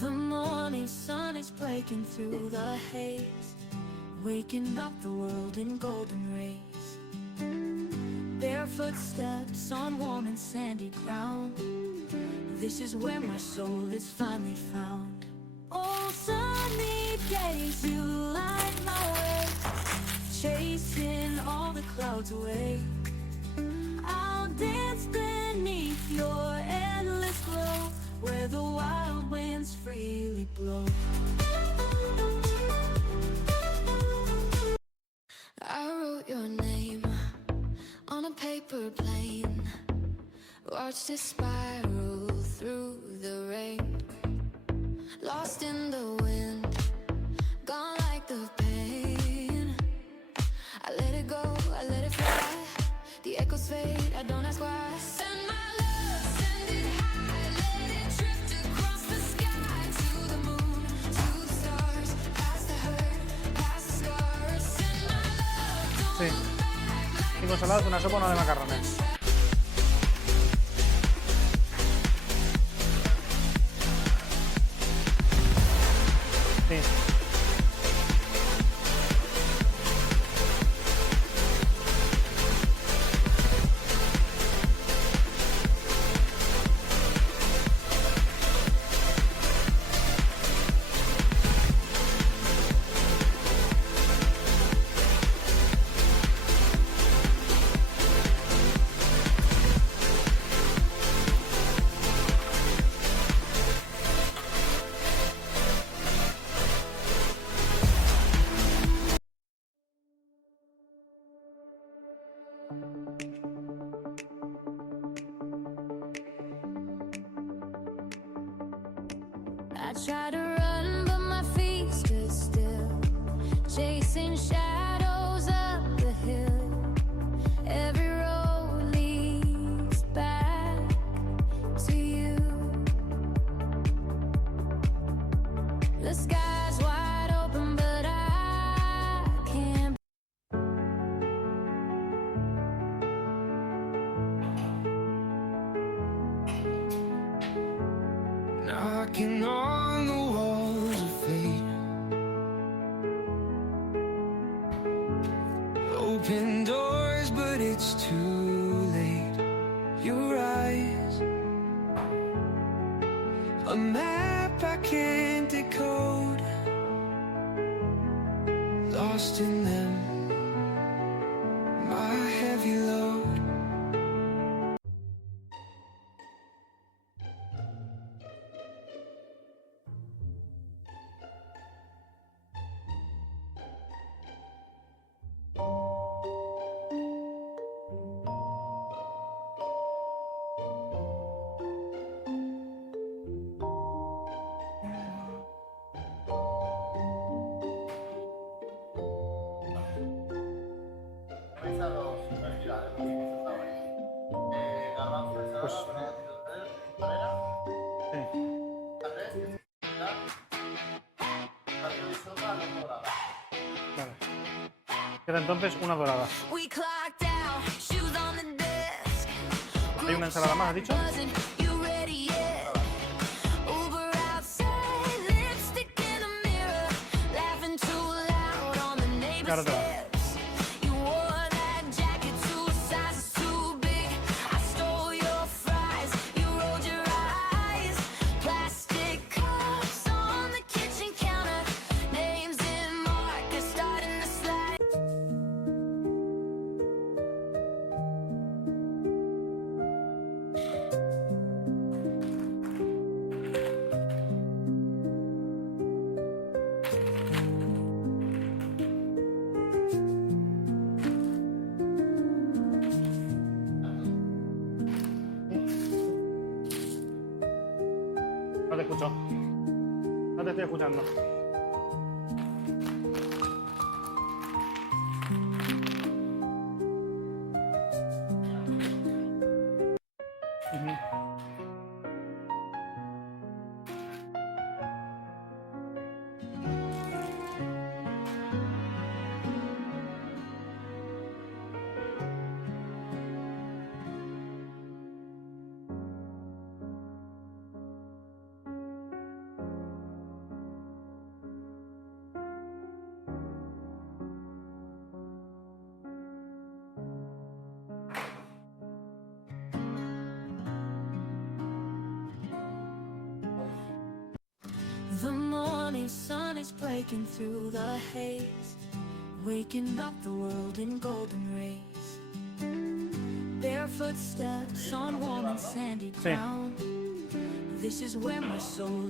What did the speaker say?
The morning sun is breaking through the haze, waking up the world in golden rays. Barefoot steps on warm and sandy ground. This is where my soul is finally found. Oh, sunny days, you light my way, chasing all the clouds away. I'll dance beneath your endless glow, where the wild winds freely blow. I wrote your name on a paper plane, watched it spiral through the rain. Lost in the wind, gone like the pain. I let it go, I let it fly. The echoes fade, I don't ask why. Send my love, send it high, let it drift across the sky. To the moon, to the stars, past the hurt, past the scars. Send my love, don't Sí. look back. 5 ensaladas, una sopa, una de macarrones. Sí. I try to run, but my feet stood still, chasing shadows up the hill. Every road leads back to you. The sky's wide open, but I can't. Knocking on the walls of fate, open doors, but it's too late. Your eyes, a map I can't decode, lost in them, my heavy load. Pues, sí. Vale. Queda entonces una dorada. We clocked out, shoes on the desk. ¿Hay una ensalada más, has dicho? You ready yet? Uber outside, lipstick in the mirror, laughing too loud on the neighbor's Claro, claro. steps. You wore that jacket 2 sizes too big. I stole your fries, you rolled your eyes. Plastic cups on the kitchen counter, names in markers starting to slide. No te escucho. No te estoy escuchando. Ujú. The morning sun is breaking through the haze, waking up the world in golden rays. Barefoot steps on warm and sandy ground. This is where my soul